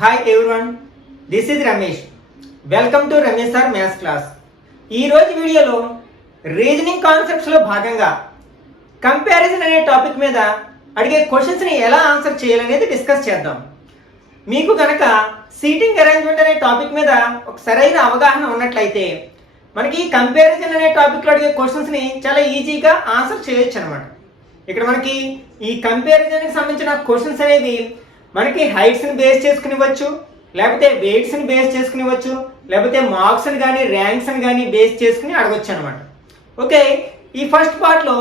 Hi everyone, this is Ramesh. Welcome to Ramesh sir maths class. ఈరోజు వీడియోలో reasoning కాన్సెప్ట్స్లో భాగంగా comparison అనే టాపిక్ మీద అడిగే క్వశ్చన్స్ని ఎలా ఆన్సర్ చేయాలనేది డిస్కస్ చేద్దాం. మీకు కనుక సీటింగ్ అరేంజ్మెంట్ అనే టాపిక్ మీద ఒక సరైన అవగాహన ఉన్నట్లయితే మనకి కంపారిజన్ అనే టాపిక్లో అడిగే క్వశ్చన్స్ని చాలా ఈజీగా ఆన్సర్ చేయొచ్చు అనమాట. ఇక్కడ మనకి ఈ కంపారిజన్కి సంబంధించిన క్వశ్చన్స్ అనేవి మనకి హైట్స్ని బేస్ చేసుకుని ఇవ్వచ్చు, లేకపోతే వెయిట్స్ని బేస్ చేసుకుని ఇవ్వచ్చు, లేకపోతే మార్క్స్ని కానీ ర్యాంక్స్ని కానీ బేస్ చేసుకుని అడగచ్చు అనమాట. ఓకే, ఈ ఫస్ట్ పార్ట్లో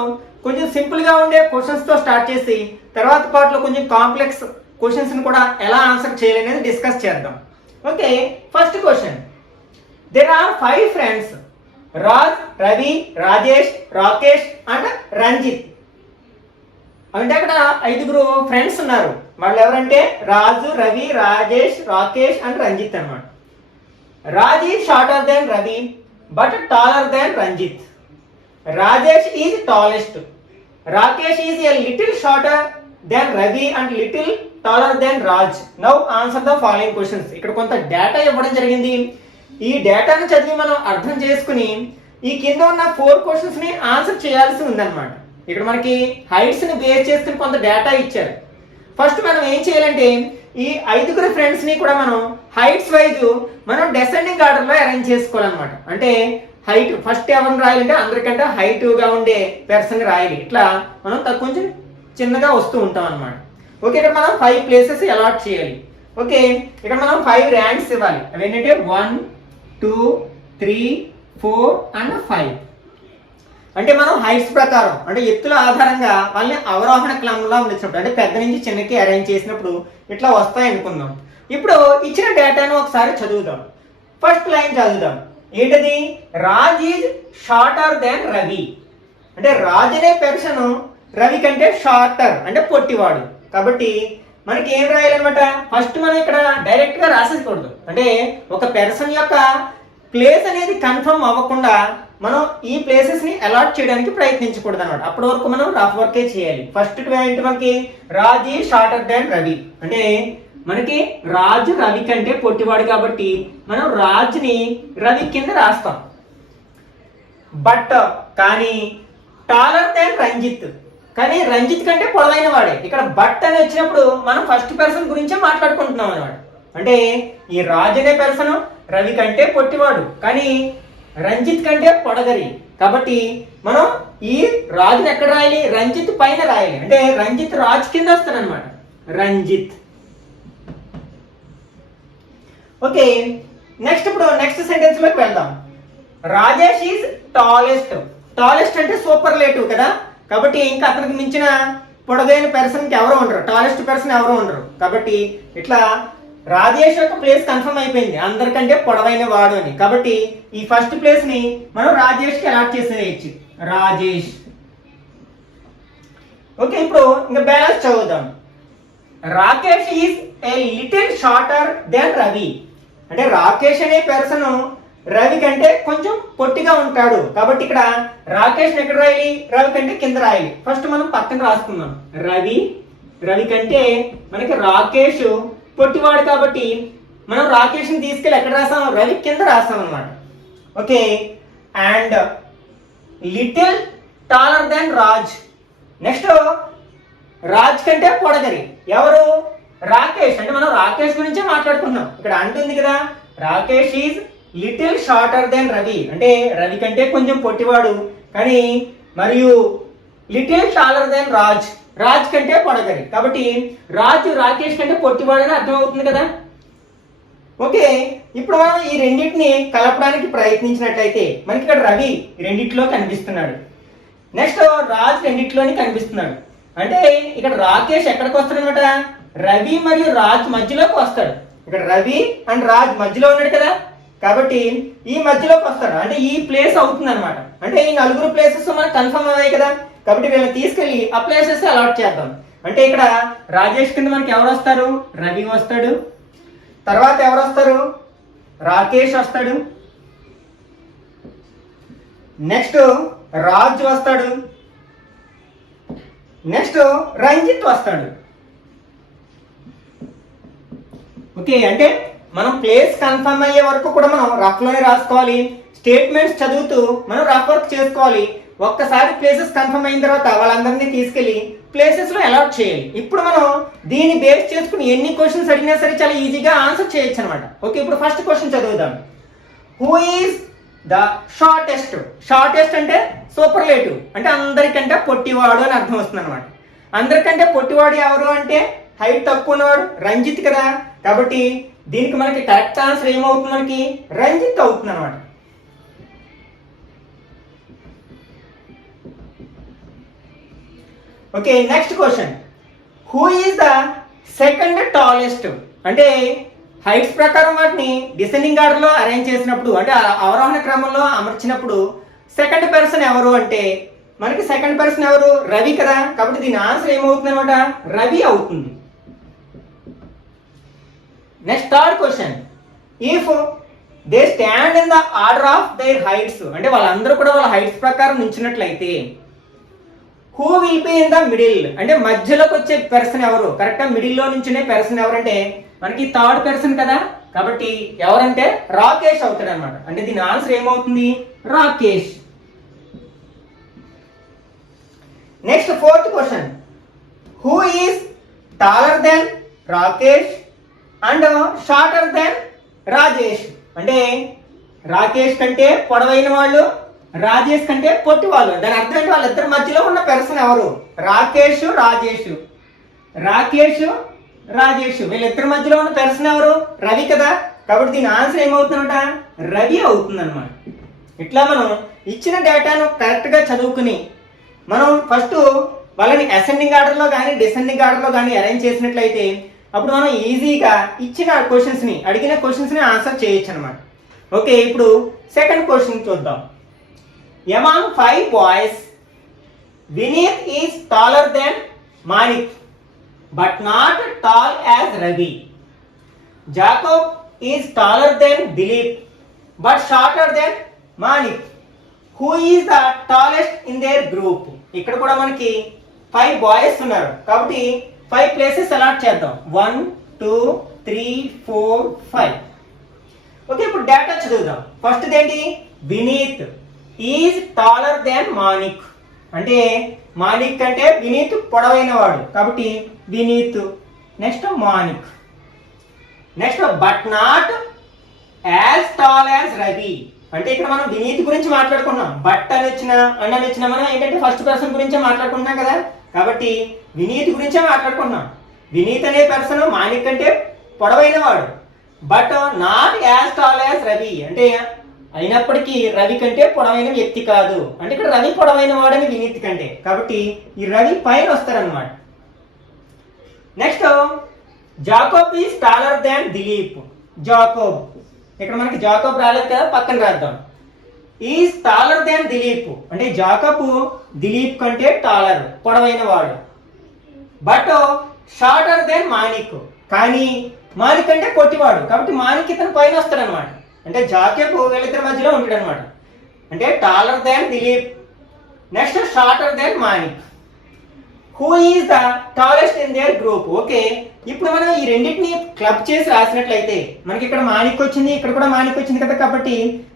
కొంచెం సింపుల్గా ఉండే క్వశ్చన్స్తో స్టార్ట్ చేసి తర్వాత పార్ట్లో కొంచెం కాంప్లెక్స్ క్వశ్చన్స్ని కూడా ఎలా ఆన్సర్ చేయాలనేది డిస్కస్ చేద్దాం. Okay, first question. There are 5 friends, Raj, Ravi, Rajesh, Rakesh and Ranjit. అంటే అక్కడ 5 ఫ్రెండ్స్ ఉన్నారు. వాళ్ళు ఎవరంటే రాజు, రవి, రాజేష్, రాకేష్ అండ్ రంజిత్ అనమాట. Raj is shorter than Ravi but taller than Ranjit. Rajesh is tallest. Rakesh is a little shorter than Ravi and little taller than Raj. Now answer the following questions. ఇక్కడ కొంత data ఇవ్వడం జరిగింది. ఈ డేటాను చదివి మనం అర్థం చేసుకుని ఈ కింద ఉన్న 4 క్వశ్చన్స్ ని ఆన్సర్ చేయాల్సి ఉందన్నమాట. ఇక్కడ మనకి హైట్స్ ని బేస్ చేసుకుని కొంత డేటా ఇచ్చారు. ఫస్ట్ మనం ఏం చేయాలంటే ఈ 5 ఫ్రెండ్స్ ని కూడా మనం హైట్స్ వైజ్ మనం డెసెండింగ్ ఆర్డర్ లో అరేంజ్ చేసుకోవాలన్నమాట. అంటే హైట్ ఫస్ట్ ఎవరిని రాయాలంటే అందరికంటే హైట్ గా ఉండే పర్సన్ రాయాలి. ఇట్లా మనం కొంచెం చిన్నగా వస్తూ ఉంటాం అనమాట. ఓకే, ఇక్కడ మనం 5 ప్లేసెస్ అలాట్ చేయాలి. ఓకే, ఇక్కడ మనం 5 ర్యాంక్స్ ఇవ్వాలి. అవి ఏంటంటే 1, 2, 3, 4 అండ్ 5. అంటే మనం హైట్స్ ప్రకారం అంటే ఎత్తుల ఆధారంగా వాళ్ళని అవరోహణ క్రమంలో ఉంచినప్పుడు అంటే పెద్ద నుంచి చిన్నకి అరేంజ్ చేసినప్పుడు ఇట్లా వస్తాయి అనుకుందాం. ఇప్పుడు ఇచ్చిన డేటాను ఒకసారి చదువుదాం. ఫస్ట్ లైన్ చదువుదాం. ఏంటది? రాజ్ ఈజ్ షార్టర్ దాన్ రవి. అంటే రాజ్ అనే పర్సన్ రవి కంటే షార్టర్ అంటే పొట్టివాడు. కాబట్టి మనకి ఏం రాయాలన్నమాట? ఫస్ట్ మనం ఇక్కడ డైరెక్ట్ గా రాసేయకూడదు. అంటే ఒక పర్సన్ యొక్క ప్లేస్ అనేది కన్ఫర్మ్ అవ్వకుండా మనం ఈ ప్లేసెస్ ని అలాట్ చేయడానికి ప్రయత్నించకూడదు అనమాట. అప్పటి వరకు మనం రఫ్ వర్కే చేయాలి. ఫస్ట్ ఏంటి మనకి? రాజ్ ఈజ్ షార్టర్ దాన్ రవి. అంటే మనకి రాజు రవి కంటే పొట్టివాడు కాబట్టి మనం రాజుని రవి కింద రాస్తాం. బట్ కానీ టాలర్ దాన్ రంజిత్, కానీ రంజిత్ కంటే పొడవైన వాడే. ఇక్కడ బట్ అని వచ్చినప్పుడు మనం ఫస్ట్ పర్సన్ గురించే మాట్లాడుకుంటున్నాం అనమాట. అంటే ఈ రాజు అనే పర్సన్ రవి కంటే పొట్టివాడు, కానీ రంజిత్ కంటే పొడగరి. కాబట్టి మనం ఈ రాజుని ఎక్కడ రాయాలి? రంజిత్ పైన రాయాలి. అంటే రంజిత్ రాజు కింద వస్తాడు అనమాట. రంజిత్. ఓకే, నెక్స్ట్ సెంటెన్స్ లోకి వెళ్దాం. Rajesh is tallest. టాలెస్ట్ అంటే సూపర్లేటివ్ కదా, కాబట్టి ఇంకా అతనికి మించిన పొడగైన పర్సన్కి ఎవరు ఉండరు, టాలెస్ట్ పర్సన్ ఎవరు ఉండరు. కాబట్టి ఇట్లా రాజేష్ యొక్క ప్లేస్ కన్ఫర్మ్ అయిపోయింది, అందరికంటే పొడవైన వాడు అని. కాబట్టి ఈ ఫస్ట్ ప్లేస్ ని మనం రాజేష్ కి అలాట్ చేసేయచ్చు. రాజేష్. ఓకే, ఇప్పుడు ఇంకా బ్యాలెన్స్ చదువుదాం. Rakesh is a little shorter than Ravi. అంటే రాకేష్ అనే పర్సన్ రవి కంటే కొంచెం పొట్టిగా ఉంటాడు. కాబట్టి ఇక్కడ రాకేష్ ఎక్కడ రాయాలి? రవి కంటే కింద రాయాలి. ఫస్ట్ మనం పక్కన రాసుకుందాం. రవి కంటే మనకి రాకేష్ పొట్టివాడు కాబట్టి మనం రాకేష్ ని తీసుకెళ్ళి ఎక్కడ రాసాం? రవి కింద రాసాం అనమాట. Okay, and little taller than Raj. Next Raj కంటే పొడగరి ఎవరు? రాకేష్. అంటే మనం రాకేష్ గురించే మాట్లాడుకుంటున్నాం. ఇక్కడ అంటుంది కదా, Rakesh is little shorter than Ravi. అంటే రవి కంటే కొంచెం పొట్టివాడు, కానీ మరియు లిటిల్ టాలర్ దెన్ రాజ్ కంటే పొడగరి. కాబట్టి రాజు రాకేష్ కంటే పొట్టివాడు అని అర్థం అవుతుంది కదా. ఓకే, ఇప్పుడు మనం ఈ రెండింటిని కలపడానికి ప్రయత్నించినట్లయితే మనకి ఇక్కడ రవి రెండిట్లో కనిపిస్తున్నాడు, నెక్స్ట్ రాజ్ రెండిట్లోని కనిపిస్తున్నాడు. అంటే ఇక్కడ రాకేష్ ఎక్కడికి వస్తాడు అనమాట? రవి మరియు రాజ్ మధ్యలోకి వస్తాడు. ఇక్కడ రవి అండ్ రాజ్ మధ్యలో ఉన్నాడు కదా, కాబట్టి ఈ మధ్యలోకి వస్తాడు. అంటే ఈ ప్లేస్ అవుతుంది అనమాట. అంటే ఈ 4 ప్లేసెస్ మనకు కన్ఫర్మ్ అయ్యాయి కదా, కాబట్టి వీళ్ళని తీసుకెళ్ళి ఆ ప్లేసెస్ అలాట్ చేద్దాం. అంటే ఇక్కడ రాజేష్ కింద మనకి ఎవరు వస్తారు? రవి వస్తాడు. తర్వాత ఎవరు వస్తారు? రాకేష్ వస్తాడు. నెక్స్ట్ రాజ్ వస్తాడు. నెక్స్ట్ రంజిత్ వస్తాడు. ఓకే, అంటే మనం ప్లేస్ కన్ఫర్మ్ అయ్యే వరకు కూడా మనం రఫ్లోనే రాసుకోవాలి. స్టేట్మెంట్స్ చదువుతూ మనం రఫ్ వర్క్ చేసుకోవాలి. ఒక్కసారి ప్లేసెస్ కన్ఫర్మ్ అయిన తర్వాత వాళ్ళందరినీ తీసుకెళ్లి ప్లేసెస్ లో అలాట్ చేయాలి. ఇప్పుడు మనం దీన్ని బేస్ చేసుకుని ఎన్ని క్వశ్చన్స్ అడిగినా సరే చాలా ఈజీగా ఆన్సర్ చేయొచ్చు అనమాట. ఓకే, ఇప్పుడు ఫస్ట్ క్వశ్చన్ చదువుదాం. Who is the shortest? Shortest అంటే సూపర్లేటివ్, అంటే అందరికంటే పొట్టివాడు అని అర్థం వస్తుంది అనమాట. అందరికంటే పొట్టివాడు ఎవరు అంటే హైట్ తక్కువ ఉన్నవాడు రంజిత్ కదా. కాబట్టి దీనికి మనకి కరెక్ట్ ఆన్సర్ ఏమవుతుంది, మనకి రంజిత్ అవుతుంది అనమాట. Okay, next question. Who is the second tallest? అంటే హైట్స్ ప్రకారం వాటిని డిసెండింగ్ ఆర్డర్ లో అరేంజ్ చేసినప్పుడు, అంటే అవరోహణ క్రమంలో అమర్చినప్పుడు సెకండ్ పర్సన్ ఎవరు అంటే మనకి సెకండ్ పర్సన్ ఎవరు, రవి కదా. కాబట్టి దీని ఆన్సర్ ఏమవుతుంది అనమాట, రవి అవుతుంది. Next third question. If they stand in the order of their heights, అంటే వాళ్ళందరూ కూడా వాళ్ళ హైట్స్ ప్రకారం నించున్నట్లయితే who will be in the middle? అంటే మధ్యలోకి వచ్చే పర్సన్ ఎవరు, కరెక్ట్ గా మిడిల్ లో నుంచునే పర్సన్ ఎవరంటే మనకి థర్డ్ పర్సన్ కదా. కాబట్టి ఎవరంటే రాకేష్ అవుతాడు అనమాట. అంటే దీని ఆన్సర్ ఏమవుతుంది, Rakesh. Next fourth question. Who is taller than Rakesh and shorter than Rajesh? అంటే రాకేష్ కంటే పొడవైన వాళ్ళు, రాజేష్ కంటే పొట్టి వాళ్ళు. దాని అర్థం ఏంటి, వాళ్ళిద్దరి మధ్యలో ఉన్న పర్సన్ ఎవరు, రాకేష్ రాజేష్. రాకేష్ రాజేష్ వీళ్ళిద్దరి మధ్యలో ఉన్న పర్సన్ ఎవరు, రవి కదా. కాబట్టి దీని ఆన్సర్ ఏమవుతుందన్నమాట, రవి అవుతుంది అనమాట. ఇట్లా మనం ఇచ్చిన డేటాను కరెక్ట్ గా చదువుకుని మనం ఫస్ట్ వాళ్ళని అసెండింగ్ ఆర్డర్ లో కానీ డిసెండింగ్ ఆర్డర్ లో కానీ అరేంజ్ చేసినట్లయితే అప్పుడు మనం ఈజీగా ఇచ్చిన క్వశ్చన్స్ ని, అడిగిన క్వశ్చన్స్ ని ఆన్సర్ చేయొచ్చు అనమాట. ఓకే, ఇప్పుడు సెకండ్ క్వశ్చన్ చూద్దాం. Among 5 boys, Vineet is taller than Manik, but not tall as Ravi. Jacob is taller than Dilip, but shorter than Manik. Who is the tallest in their group? ఇక్కడ కూడా మనకి 5 boys ఉన్నారు కాబట్టి 5 places allot చేద్దాం. 1 2 3 4 5. Okay, ఇప్పుడు data చదువుదాం. First ఏంటి, Vineet is taller than Manik. అంటే మానిక్ అంటే వినీత్ పొడవైన వాడు కాబట్టి Vineet. Next Manik. Next but not as tall as Ravi. అంటే ఇక్కడ మనం వినీత్ గురించి మాట్లాడుకున్నాం. బట్ అని వచ్చిన అండ్ అని వచ్చిన మనం ఏంటంటే ఫస్ట్ పర్సన్ గురించే మాట్లాడుకుంటున్నాం కదా. కాబట్టి వినీత్ గురించే మాట్లాడుకున్నాం. వినీత్ అనే పర్సన్ మానిక్ అంటే పొడవైన వాడు, but not as tall as Ravi. అంటే అయినప్పటికీ రవి కంటే పొడవైన వ్యక్తి కాదు. అంటే ఇక్కడ రవి పొడవైన వాడని వినీత్ కంటే, కాబట్టి ఈ రవి పైన వస్తారనమాట. Next Jacob is taller than Dilip. Jacob, ఇక్కడ మనకి జాకోబ్ రాలేదు కదా, పక్కన రాద్దాం. ఈజ్ టాలర్ దాన్ దిలీప్ అంటే జాకోబ్ దిలీప్ కంటే టాలర్, పొడవైన వాడు. బట్ షార్టర్ దాన్ మానిక్, కానీ మానిక్ అంటే పొట్టివాడు కాబట్టి మానిక్ ఇతను పైన వస్తాడనమాట. అంటే జాకేబ్ వీళ్ళిద్దరి మధ్యలో ఉంటాడు అనమాట. అంటే taller than Dilip, next shorter than Manik. Who is the tallest in there group? Okay, ఇప్పుడు మనం ఈ రెండింటిని క్లబ్ చేసి రాసినట్లయితే మనకి ఇక్కడ మానిక్ వచ్చింది, ఇక్కడ కూడా మానిక్ వచ్చింది కదా. కాబట్టి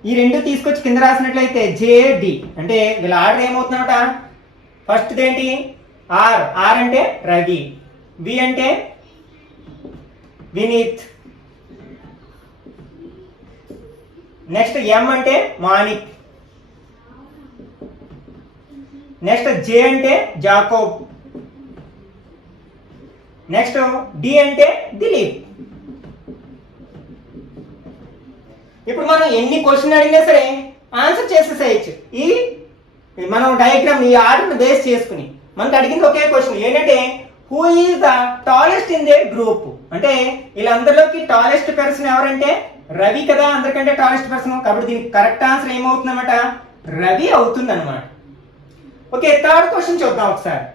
ఈ రెండు తీసుకొచ్చి కింద రాసినట్లయితే జేడి అంటే వీళ్ళ ఆర్డర్ ఏమవుతుందన్నమాట. ఫస్ట్ ఏంటి, ఆర్. ఆర్ అంటే రవి, వి అంటే వినీత్, నెక్స్ట్ ఎం అంటే మానిక్, నెక్స్ట్ జే అంటే జాకోబ్, నెక్స్ట్ డి అంటే దిలీప్. ఇప్పుడు మనం ఎన్ని క్వశ్చన్ అడిగినా సరే ఆన్సర్ చేసేసేయచ్చు. ఈ మనం డయాగ్రామ్ ఈ ఆర్డర్ని బేస్ చేసుకుని మనకు అడిగింది ఒకే క్వశ్చన్ ఏంటంటే who is the tallest in there group. అంటే వీళ్ళందరిలోకి టాలెస్ట్ పర్సన్ ఎవరంటే రవి కదా, అందరికంటే టాలెస్ట్ పర్సన్. కాబట్టి దీనికి కరెక్ట్ ఆన్సర్ ఏమవుతుంది అనమాట, రవి అవుతుంది అనమాట. ఓకే, థర్డ్ క్వశ్చన్ చూద్దాం ఒకసారి.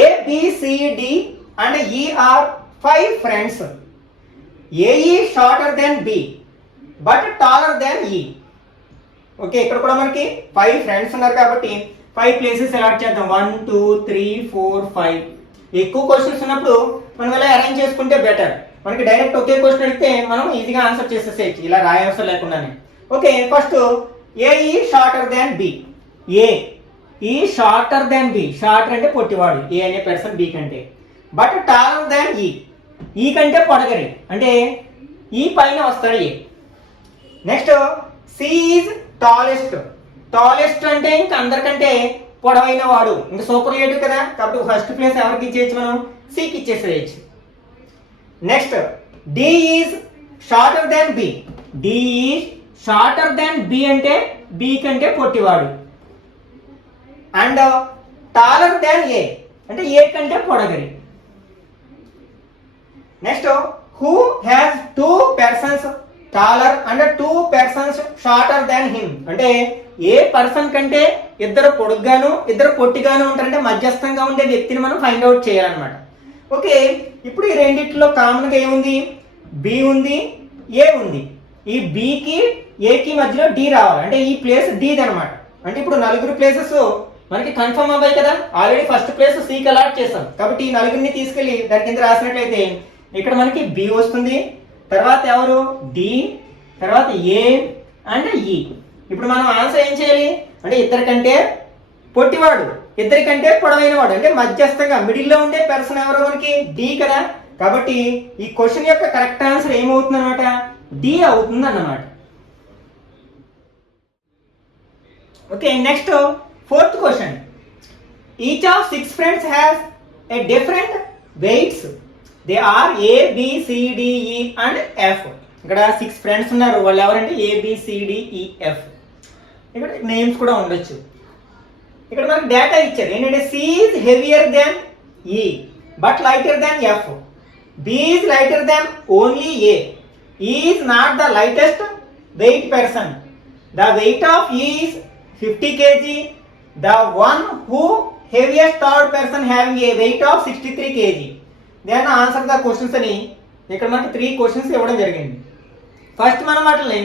A B C D and E are 5 friends. A is shorter than B but taller than E. Okay, ఇక్కడ కూడా మనకి 5 ఫ్రెండ్స్ ఉన్నారు కాబట్టి 5 ప్లేసెస్ అలాట్ చేద్దాం. 1 2 3 4 5. ఎక్కువ క్వశ్చన్స్ ఉన్నప్పుడు మనం ఇలా అరేంజ్ చేసుకుంటే బెటర్. మనకి డైరెక్ట్ ఒకే క్వశ్చన్ అడిగితే మనం ఈజీగా ఆన్సర్ చేసేసేయచ్చు ఇలా రాయవసరం లేకుండానే. ఓకే, ఫస్ట్ ఏ ఈ షార్టర్ దాన్ బి. ఏ ఈ షార్టర్ దాన్ బి. షార్టర్ అంటే పొట్టివాడు ఏ అనే పర్సన్ బి కంటే. But taller than E. E కంటే పొడగరి అంటే ఈ పైన వస్తాడు A. Next C is tallest. Tallest అంటే ఇంక అందరికంటే పొడవైన వాడు, ఇంకా సూపర్లేటివ్ కదా, కాబట్టి ఫస్ట్ ప్లేస్ ఎవరికి ఇచ్చేయచ్చు మనం, సికి ఇచ్చేసేయచ్చు. Next D is shorter than B. D is shorter than B అంటే బి కంటే పొట్టివాడు. అండ్ టాలర్ దాన్ ఏ అంటే ఏ కంటే పొడగరి. Next who has 2 persons taller and 2 persons shorter than him అంటే ఏ పర్సన్ కంటే ఇద్దరు పొడుగ్గాను ఇద్దరు పొట్టిగాను ఉంటారంటే మధ్యస్థంగా ఉండే వ్యక్తిని మనం ఫైండ్ అవుట్ చేయాలన్నమాట. ఓకే, ఇప్పుడు ఈ రెండిట్లో కామన్గా ఏముంది, బి ఉంది, ఏ ఉంది. ఈ బికి ఏకి మధ్యలో డి రావాలి అంటే ఈ ప్లేస్ డిది అనమాట. అంటే ఇప్పుడు నలుగురు ప్లేసెస్ మనకి కన్ఫర్మ్ అవ్వాయి కదా, ఆల్రెడీ ఫస్ట్ ప్లేస్ సికి అలాట్ చేసాం కాబట్టి ఈ నలుగురిని తీసుకెళ్లి దాని కింద రాసినట్లయితే ఇక్కడ మనకి బి వస్తుంది, తర్వాత ఎవరు డి, తర్వాత ఏ అండ్ ఈ. ఇప్పుడు మనం ఆన్సర్ ఏం చేయాలి అంటే ఇద్దరికంటే పొట్టివాడు ఇద్దరికంటే పొడవైన వాడు అంటే మధ్యస్థంగా మిడిల్లో ఉండే పర్సన్ ఎవరు మనకి డి కదా, కాబట్టి ఈ క్వశ్చన్ యొక్క కరెక్ట్ ఆన్సర్ ఏమవుతుంది అనమాట, డి అవుతుంది అన్నమాట. Okay, next fourth question. Each of 6 friends has a different weights. They are A, B, C, D, E and F. ఇక్కడ 6 friends ఉన్నారు, వాళ్ళు ఎవరంటే A, B, C, D, E, F. ఇక్కడ నేమ్స్ కూడా ఉండొచ్చు. ఇక్కడ మనకి డేటా ఇచ్చారు ఏంటంటే C is heavier than E but lighter than F. B is lighter than only A. E is not the lightest weight person. The weight of E is 50 kg. The one who heaviest third person having a weight of 63 kg. Then answer the questions అని ఇక్కడ మనకి 3 questions ఇవ్వడం జరిగింది. First మనం వాటిని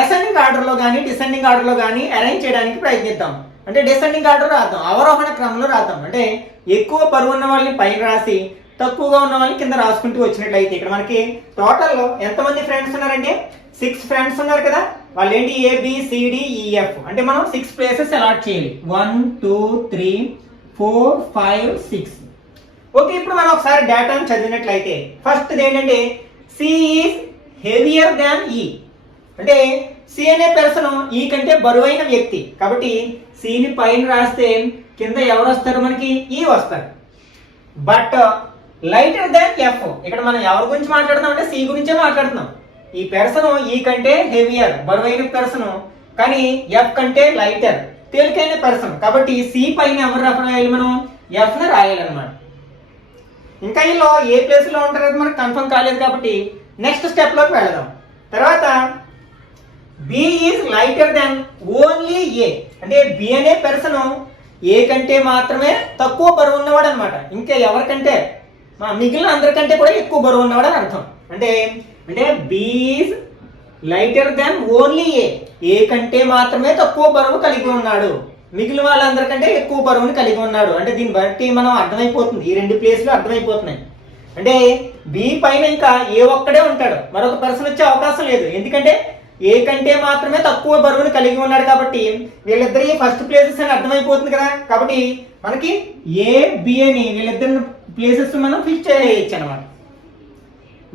ascending ఆర్డర్లో కానీ descending ఆర్డర్లో కానీ అరేంజ్ చేయడానికి ప్రయత్నిద్దాం. అంటే డిసెండింగ్ ఆర్డర్ రాద్దాం, అవరోహణ క్రమంలో రాద్దాం. అంటే ఎక్కువ బరువు ఉన్న వాళ్ళని పైన రాసి తక్కువగా ఉన్న వాళ్ళని కింద రాసుకుంటూ వచ్చినట్లయితే ఇక్కడ మనకి టోటల్ ఎంతమంది ఫ్రెండ్స్ ఉన్నారంటే 6 ఫ్రెండ్స్ ఉన్నారు కదా, వాళ్ళు ఏంటి ABCDEF అంటే మనం 6 ప్లేసెస్ అలాట్ చేయాలి. 1 2 3 4 5 6. ఓకే, ఇప్పుడు మనం ఒకసారి డేటాను చదివినట్లయితే ఫస్ట్ ఏంటంటే C is heavier than E అంటే C అనే పర్సన్ E కంటే బరువైన వ్యక్తి కాబట్టి C ని పైన రాస్తే కింద ఎవరు వస్తారు మనకి E వస్తారు. బట్ లైటర్ దాన్ F ఇక్కడ మనం ఎవరి గురించి మాట్లాడుతున్నాం అంటే C గురించే మాట్లాడుతున్నాం. ఈ పర్సన్ ఈ కంటే హెవియర్ బరువైన పర్సన్ కానీ F కంటే లైటర్ తేలికైన పర్సన్ కాబట్టి C పైన ఎవరు రాయాలి మనం F ని రాయాలన్నమాట. ఇంకా వీళ్ళు ఏ ప్లేస్ లో ఉంటారో మనకు కన్ఫర్మ్ కాలేదు కాబట్టి నెక్స్ట్ స్టెప్ లోకి వెళదాం. తర్వాత B is lighter than only A అంటే B అనే పర్సన్ ఏ కంటే మాత్రమే తక్కువ బరువు ఉన్నవాడు అనమాట. ఇంకా ఎవరికంటే మిగిలిన అందరికంటే కూడా ఎక్కువ బరువు ఉన్నవాడు అని అర్థం. అంటే B is lighter than only A కంటే మాత్రమే తక్కువ బరువు కలిగి ఉన్నాడు, మిగిలిన వాళ్ళందరికంటే ఎక్కువ బరువుని కలిగి ఉన్నాడు. అంటే దీన్ని బట్టి మనం అర్థమైపోతుంది, ఈ 2 ప్లేస్లు అర్థమైపోతున్నాయి. అంటే B పైన ఇంకా ఏ ఒక్కడే ఉంటాడు, మరొక పర్సన్ వచ్చే అవకాశం లేదు. ఎందుకంటే ఏ కంటే మాత్రమే తక్కువ బరువుని కలిగి ఉన్నాడు కాబట్టి వీళ్ళిద్దరి ఫస్ట్ ప్లేసెస్ అని అర్థమైపోతుంది కదా. కాబట్టి మనకి A B అని వీళ్ళిద్దరి ప్లేసెస్ మనం ఫిక్స్ చేయొచ్చు అనమాట.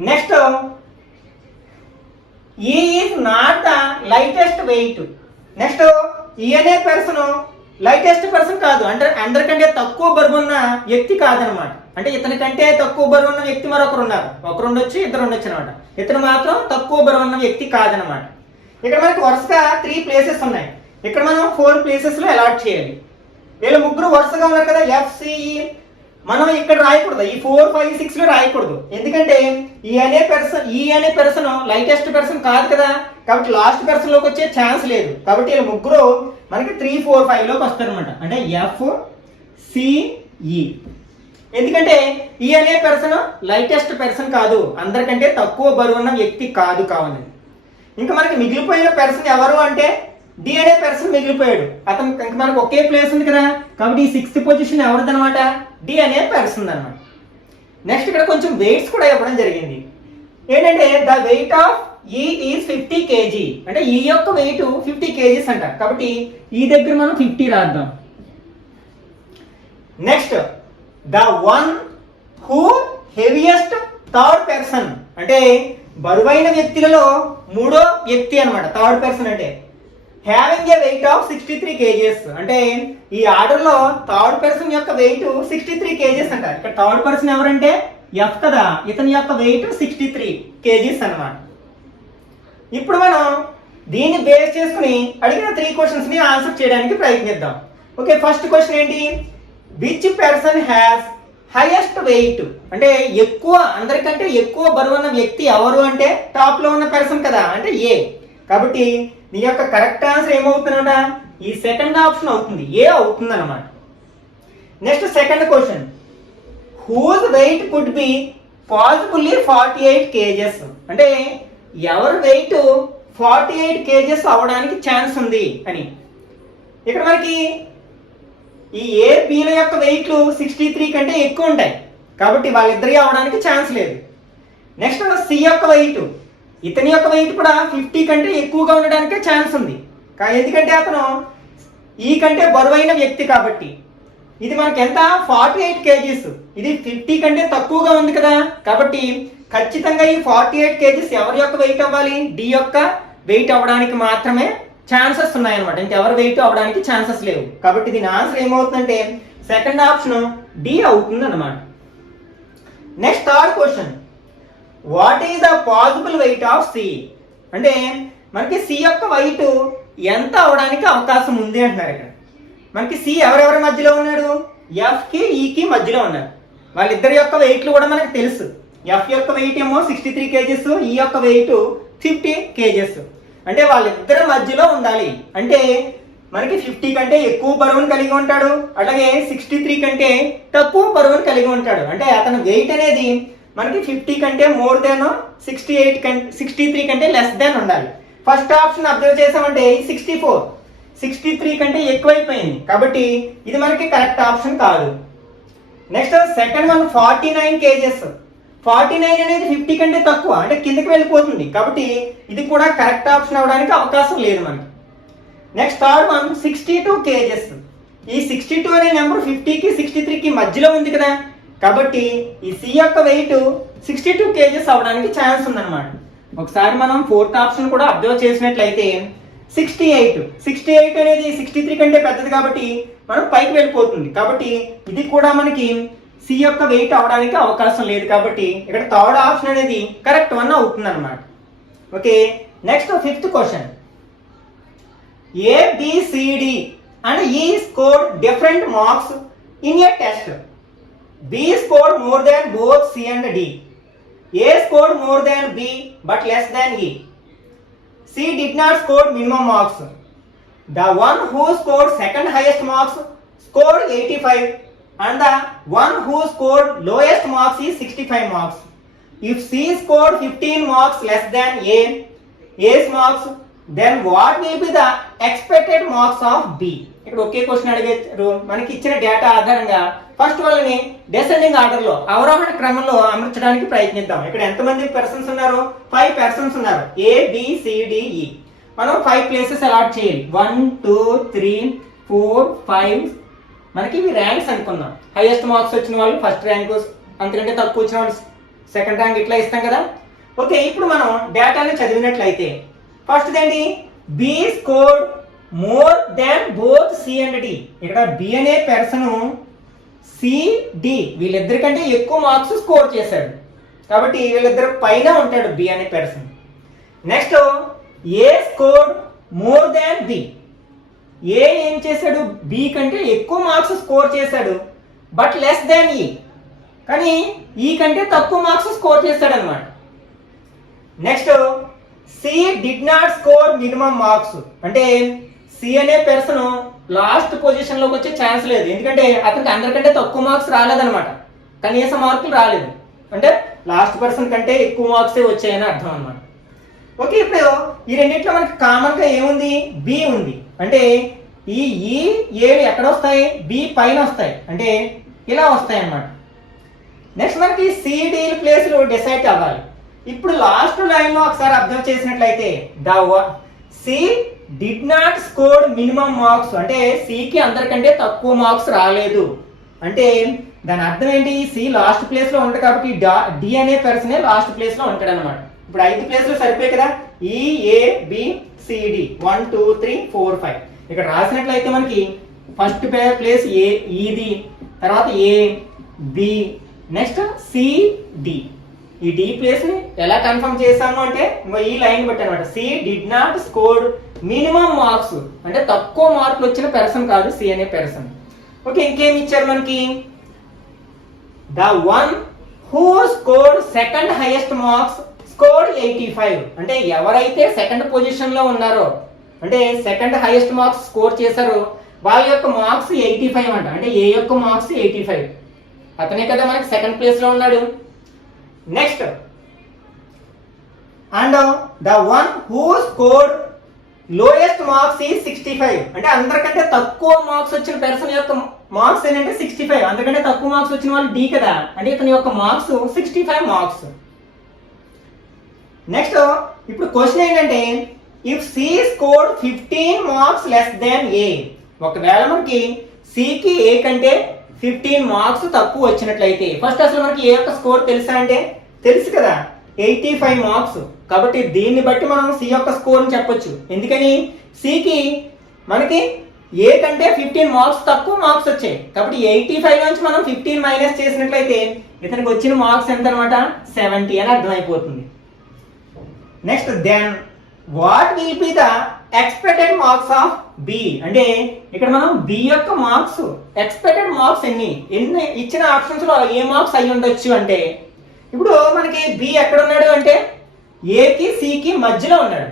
Next E is not the lightest weight. Next E అనే పర్సన్ లైటెస్ట్ పర్సన్ కాదు అంటే అందరికంటే తక్కువ బరువు ఉన్న వ్యక్తి కాదనమాట. అంటే ఇతని కంటే తక్కువ బరువు ఉన్న వ్యక్తి మరొకరు ఉన్నారు, ఒకరు ఉండొచ్చు ఇద్దరు ఉండొచ్చు అనమాట. ఇతను మాత్రం తక్కువ బరువు ఉన్న వ్యక్తి కాదనమాట. ఇక్కడ మనకి వరుసగా 3 ప్లేసెస్ ఉన్నాయి, ఇక్కడ మనం 4 ప్లేసెస్ లో అలాట్ చేయాలి. వీళ్ళు ముగ్గురు వరుసగా ఉన్నారు కదా FCE, మనం ఇక్కడ రాయకూడదు, ఈ 4 5 6 లో రాయకూడదు. ఎందుకంటే ఈ అనే పర్సన్ లైటెస్ట్ పర్సన్ కాదు కదా, కాబట్టి లాస్ట్ పర్సన్ లోకి వచ్చే ఛాన్స్ లేదు. కాబట్టి వీళ్ళు ముగ్గురు మనకి 3 4 5 లోకి వస్తారనమాట. అంటే FCE ఎందుకంటే ఈ అనే పర్సన్ లైటెస్ట్ పర్సన్ కాదు, అందరికంటే తక్కువ బరువు ఉన్న వ్యక్తి కాదు కావాలి. ఇంకా మనకి మిగిలిపోయిన పర్సన్ ఎవరు అంటే డి అనే పర్సన్ మిగిలిపోయాడు. అతను ఇంకా మనకు ఒకే ప్లేస్ ఉంది కదా, కాబట్టి ఈ 6th పొజిషన్ ఎవరిది అనమాట డి అనే పర్సన్ అనమాట. నెక్స్ట్ ఇక్కడ కొంచెం వెయిట్స్ కూడా ఇవ్వడం జరిగింది. ఏంటంటే ద వెయిట్ ఆఫ్ ఈ ఈజ్ 50 kg, అంటే ఈ యొక్క వెయిట్ 50 kgs అంట. కాబట్టి ఈ దగ్గర మనం 50 రాద్దాం. Next the one who heaviest third person, అంటే బరువైన వ్యక్తులలో మూడో వ్యక్తి అనమాట థర్డ్ పర్సన్. అంటే having a weight of 63 kgs, అంటే ఈ ఆర్డర్ లో థర్డ్ పర్సన్ యొక్క వెయిట్ 63 kgs అంట. ఇక్కడ థర్డ్ పర్సన్ ఎవరంటే ఎఫ్ కదా, ఇతని యొక్క వెయిట్ 63 kgs అన్నమాట. ఇప్పుడు మనం దీన్ని బేస్ చేసుకుని అడిగిన 3 క్వశ్చన్స్ ని ఆన్సర్ చేయడానికి ప్రయత్నిద్దాం. ఓకే, ఫస్ట్ క్వశ్చన్ ఏంటి? Which person has highest weight, అంటే ఎక్కువ, అందరికంటే ఎక్కువ బరువు ఉన్న వ్యక్తి ఎవరు అంటే టాప్ లో ఉన్న పర్సన్ కదా, అంటే ఏ. కాబట్టి నీ యొక్క కరెక్ట్ ఆన్సర్ ఏమవుతుందట? ఈ సెకండ్ ఆప్షన్ అవుతుంది, ఏ అవుతుంది అనమాట. Next second question, whose weight could be possibly 48 kgs, అంటే ఎవరి వెయిట్ 48 kgs అవ్వడానికి ఛాన్స్ ఉంది అని. ఇక్కడ మనకి ఈ ఏ బిల యొక్క వెయిట్లు 63 కంటే ఎక్కువ ఉంటాయి, కాబట్టి వాళ్ళిద్దరి అవడానికి ఛాన్స్ లేదు. నెక్స్ట్ సి యొక్క వెయిట్, ఇతని యొక్క వెయిట్ కూడా 50 కంటే ఎక్కువగా ఉండడానికే ఛాన్స్ ఉంది. ఎందుకంటే అతను ఈ కంటే బరువైన వ్యక్తి కాబట్టి. ఇది మనకి ఎంత? 48 kgs. ఇది 50 కంటే తక్కువగా ఉంది కదా, కాబట్టి ఖచ్చితంగా ఈ 48 kgs ఎవరి యొక్క వెయిట్ అవ్వాలి? డి యొక్క వెయిట్ అవ్వడానికి మాత్రమే ఛాన్సెస్ ఉన్నాయన్నమాట. ఇంకెవరి వెయిట్ అవ్వడానికి ఛాన్సెస్ లేవు. కాబట్టి దీని ఆన్సర్ ఏమవుతుందంటే సెకండ్ ఆప్షన్ డి అవుతుంది అన్నమాట. Next third question, what is the possible weight of C, అంటే మనకి సి యొక్క వెయిట్ ఎంత అవడానికి అవకాశం ఉంది అంటున్నారు. ఇక్కడ మనకి సి ఎవరెవరి మధ్యలో ఉన్నాడు? ఎఫ్ కి ఈకి మధ్యలో ఉన్నారు. వాళ్ళిద్దరి యొక్క వెయిట్లు కూడా మనకు తెలుసు. ఎఫ్ యొక్క వెయిట్ ఏమో 63 kgs, ఈ యొక్క వెయిట్ 50 kgs. అంటే వాళ్ళిద్దరి మధ్యలో ఉండాలి. అంటే మనకి 50 కంటే ఎక్కువ బరువును కలిగి ఉంటాడు, అలాగే 63 కంటే తక్కువ బరువును కలిగి ఉంటాడు. అంటే అతని వెయిట్ అనేది మనకి 50 కంటే మోర్ దాన్ 63 కంటే లెస్ దాన్ ఉండాలి. ఫస్ట్ ఆప్షన్ అబ్జర్వ్ చేసామంటే 63 కంటే ఎక్కువైపోయింది, కాబట్టి ఇది మనకి కరెక్ట్ ఆప్షన్ కాదు. Next second one 49 kgs. 49 అనేది 50 కంటే తక్కువ, అంటే కిందకి వెళ్ళిపోతుంది, కాబట్టి ఇది కూడా కరెక్ట్ ఆప్షన్ అవడానికి అవకాశం లేదు మనకి. Next third one 62 kgs. ఈ 62 అనే నెంబర్ 50కి 63కి మధ్యలో ఉంది కదా, కాబట్టి ఈ సి యొక్క వెయిట్ 62 kgs అవడానికి ఛాన్స్ ఉందన్నమాట. ఒకసారి మనం ఫోర్త్ ఆప్షన్ కూడా అబ్జర్వ్ చేసినట్లయితే 68 అనేది 63 కంటే పెద్దది కాబట్టి మనం పైకి వెళ్ళిపోతుంది, కాబట్టి ఇది కూడా మనకి సి యొక్క వెయిట్ అవడానికి అవకాశం లేదు. కాబట్టి ఇక్కడ థర్డ్ ఆప్షన్ అనేది కరెక్ట్ వన్ అవుతుంది అనమాట. Okay, next fifth question, A B C D and E scored different marks in a test. B scored more than both C and D. A scored more than B but less than E. C did not score minimum marks. The one who scored second highest marks scored 85 and the one who scored lowest marks is 65 marks. If C scored 15 marks less than A's marks, then what will be the expected marks of B? ఇక్కడ ఒకే question అడిగారు. మనకి ఇచ్చిన data ఆధారంగా first వాళ్ళని descending order లో అవరోహణ క్రమంలో అమర్చడానికి ప్రయత్నిద్దాం. ఇక్కడ ఎంతమంది పర్సన్స్ ఉన్నారు? 5 పర్సన్స్ ఉన్నారు. ABCDE. మనం 5 ప్లేసెస్ అలాట్ చేయాలి. 1 2 3 4 5. మనకి ఇవి ర్యాంక్స్ అనుకుందాం. హైయెస్ట్ మార్క్స్ వచ్చిన వాళ్ళు ఫస్ట్ ర్యాంక్, అంతకంటే తక్కువ వచ్చిన వాళ్ళు సెకండ్ ర్యాంక్, ఇట్లా ఇస్తాం కదా. ఓకే, ఇప్పుడు మనం డేటాని చదివినట్లయితే ఫస్ట్ ఏంటి? B scored more than both C and D. ఇక్కడ బి అనే పర్సన్ సి డి వీళ్ళిద్దరికంటే ఎక్కువ మార్క్స్ స్కోర్ చేశాడు, కాబట్టి వీళ్ళిద్దరు పైన ఉంటాడు బి అనే person. Next A scored more than B. A ఏం చేశాడు? బి కంటే ఎక్కువ మార్క్స్ స్కోర్ చేశాడు, బట్ లెస్ దాన్ ఈ, కానీ ఈ కంటే తక్కువ మార్క్స్ స్కోర్ చేశాడు అనమాట. Next C did not score minimum marks. అంటే సి అనే పర్సన్ లాస్ట్ పొజిషన్ లోకి వచ్చే ఛాన్స్ లేదు, ఎందుకంటే అతనికి అందరికంటే తక్కువ మార్క్స్ రాలేదన్నమాట, కనీస మార్కులు రాలేదు, అంటే లాస్ట్ పర్సన్ కంటే ఎక్కువ మార్క్సే వచ్చాయని అర్థం అనమాట. ఓకే, ఇప్పుడు ఈ రెండింటిలో మనకి కామన్ గా ఏముంది? బి ఉంది. అంటే ఈ ఏలు ఎక్కడ వస్తాయి? బి పైన వస్తాయి, అంటే ఇలా వస్తాయి అన్నమాట. నెక్స్ట్ మనకి సిడి ప్లేస్లు డిసైడ్ అవ్వాలి. ఇప్పుడు లాస్ట్ లైన్ లో ఒకసారి అబ్జర్వ్ చేసినట్లయితే C did not score minimum marks, అంటే సికి అందరికంటే తక్కువ మార్క్స్ రాలేదు. అంటే దాని అర్థం ఏంటి? సి లాస్ట్ ప్లేస్ లో ఉంటాడు కాబట్టి డి అనే పర్సనే లాస్ట్ ప్లేస్ లో ఉంటాడు అనమాట. ఇప్పుడు 5 ప్లేస్లు సరిపోయి కదా, EABCD 1 2 3 4 5. ఇక్కడ రాసినట్లయితే మనకి ఫస్ట్ ప్లేస్ ఇది, తర్వాత A B, నెక్స్ట్ CD. ఈ డి ప్లేస్ ని ఎలా కన్ఫర్మ్ చేసాము అంటే ఈ లైన్ బట్టి అనమాట. C did not score minimum marks, అంటే తక్కువ మార్కులు వచ్చిన పర్సన్ కాదు సి అనే పర్సన్. ఓకే, ఇంకేమి ఇచ్చారు మనకి? The one who scored second highest marks scored 85. అంటే ఎవరైతే సెకండ్ పొజిషన్ లో ఉన్నారో, అంటే సెకండ్ హైయెస్ట్ మార్క్స్ స్కోర్ చేశారో వాళ్ళ యొక్క మార్క్స్ 85 అంట. అంటే ఏ యొక్క మార్క్స్ 85, అతనే కదా మనకి సెకండ్ ప్లేస్ లో ఉన్నాడు. Next, and the one who scored lowest marks ఈ 65. అంటే అందరికంటే తక్కువ మార్క్స్ వచ్చిన పర్సన్ యొక్క మార్క్స్ ఏంటంటే 65. అందరికంటే తక్కువ మార్క్స్ వచ్చిన వాళ్ళు డి కదా, అంటే ఇతని యొక్క మార్క్స్ 65 మార్క్స్. నెక్స్ట్, ఇప్పుడు క్వశ్చన్ ఏంటంటే if C scored 15 marks less than A. ఒకవేళ మనకి సికి ఏ కంటే 15 మార్క్స్ తక్కువ వచ్చినట్లయితే, ఫస్ట్ అసలు మనకి ఏ యొక్క స్కోర్ తెలుసా అంటే తెలుసు కదా, 85 మార్క్స్. కాబట్టి దీన్ని బట్టి మనం సి యొక్క స్కోర్ ని చెప్పొచ్చు. ఎందుకని? సికి మనకి ఏ కంటే 15 మార్క్స్ తక్కువ మార్క్స్ వచ్చాయి. కాబట్టి 85 నుంచి మనం 15 మైనస్ చేసినట్లయితే ఇతనికి వచ్చిన మార్క్స్ ఎంత అనమాట? 70 అని అర్థమైపోతుంది. Next, then what will be the expected marks of B. అంటే ఇక్కడ మనం బి యొక్క మార్క్స్, ఎక్స్పెక్టెడ్ మార్క్స్ ఎన్ని ఇచ్చిన ఆప్షన్స్ లో ఏ మార్క్స్ అయి ఉండొచ్చు అంటే, ఇప్పుడు మనకి బి ఎక్కడ ఉన్నాడు అంటే ఏకి సికి మధ్యలో ఉన్నాడు.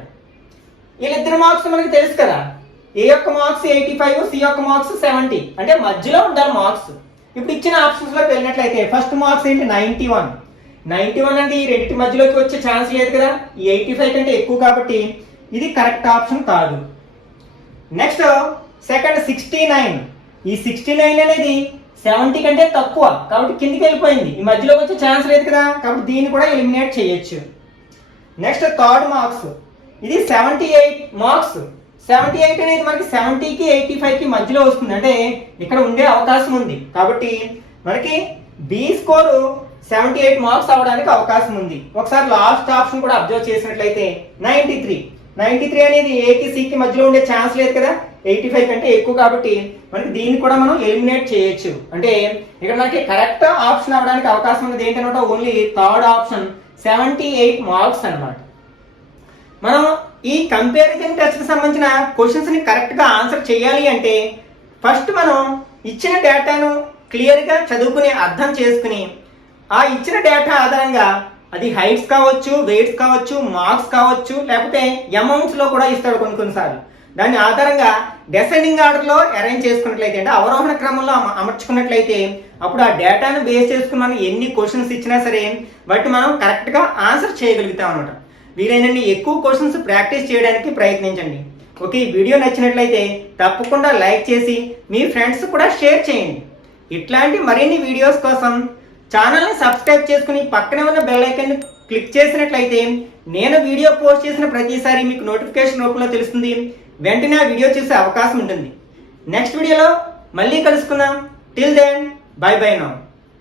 వీళ్ళిద్దరు మార్క్స్ మనకి తెలుసు కదా, ఏ యొక్క మార్క్స్ 85, సి యొక్క మార్క్స్ 70. అంటే మధ్యలో ఉంటారు మార్క్స్. ఇప్పుడు ఇచ్చిన ఆప్షన్స్ లోకి వెళ్ళినట్లయితే ఫస్ట్ మార్క్స్ ఏంటి? 91 అంటే ఈ రెండింటి మధ్యలోకి వచ్చే ఛాన్స్ లేదు కదా, ఈ 85 కంటే ఎక్కువ, కాబట్టి ఇది కరెక్ట్ ఆప్షన్ కాదు. Next, second 69. ఈ 69 అనేది 70 కంటే తక్కువ, కాబట్టి కిందికి వెళ్ళిపోయింది, ఈ మధ్యలోకి వచ్చే ఛాన్స్ లేదు కదా, కాబట్టి దీన్ని కూడా ఎలిమినేట్ చేయొచ్చు. నెక్స్ట్, థర్డ్ మార్క్స్, ఇది 78 మార్క్స్. 78 అనేది మనకి 70కి 85కి మధ్యలో వస్తుంది, అంటే ఇక్కడ ఉండే అవకాశం ఉంది. కాబట్టి మనకి బి స్కోర్ 78 మార్క్స్ అవడానికి అవకాశం ఉంది. ఒకసారి లాస్ట్ ఆప్షన్ కూడా అబ్జర్వ్ చేసినట్లయితే 93 అనేది ఏకి సికి మధ్యలో ఉండే ఛాన్స్ లేదు కదా, 85 కంటే ఎక్కువ, కాబట్టి మనకి దీన్ని కూడా మనం ఎలిమినేట్ చేయొచ్చు. అంటే ఇక్కడ మనకి కరెక్ట్ ఆప్షన్ అవడానికి అవకాశం ఉన్నది ఏంటన్నమాట, ఓన్లీ థర్డ్ ఆప్షన్ 78 మార్క్స్ అన్నమాట. మనం ఈ కంపారిజన్ టెస్ట్ కి సంబంధించిన క్వశ్చన్స్ ని కరెక్ట్ గా ఆన్సర్ చేయాలి అంటే ఫస్ట్ మనం ఇచ్చిన డేటాను క్లియర్ గా చదువుకుని అర్థం చేసుకుని, ఆ ఇచ్చిన డేటా ఆధారంగా అది హైట్స్ కావచ్చు, వెయిట్స్ కావచ్చు, మార్క్స్ కావచ్చు, లేకపోతే అమౌంట్స్ లో కూడా ఇస్తాడు కొన్నిసార్లు. దాని ఆధారంగా డెసెండింగ్ ఆర్డర్ లో అరేంజ్ చేసుకున్నట్లయితే, అంటే అవరోహణ క్రమంలో అమర్చుకున్నట్లయితే, అప్పుడు ఆ డేటాను బేస్ చేసుకుని మనం ఎన్ని క్వశ్చన్స్ ఇచ్చినా సరే వాటిని మనం కరెక్ట్ గా ఆన్సర్ చేయగలుగుతాం అనమాట. వీలైనన్ని ఎక్కువ క్వశ్చన్స్ ప్రాక్టీస్ చేయడానికి ప్రయత్నించండి. ఓకే, ఈ వీడియో నచ్చినట్లయితే తప్పకుండా లైక్ చేసి మీ ఫ్రెండ్స్ కూడా షేర్ చేయండి. ఇట్లాంటి మరిన్ని వీడియోస్ కోసం ఛానల్ని సబ్స్క్రైబ్ చేసుకుని పక్కనే ఉన్న బెల్ ఐకాన్ని క్లిక్ చేసినట్లయితే నేను వీడియో పోస్ట్ చేసిన ప్రతిసారి మీకు నోటిఫికేషన్ రూపంలో తెలుస్తుంది. వెంటనే ఆ వీడియో చూసే అవకాశం ఉంటుంది. నెక్స్ట్ వీడియోలో మళ్ళీ కలుసుకుందాం. Till then, bye bye now.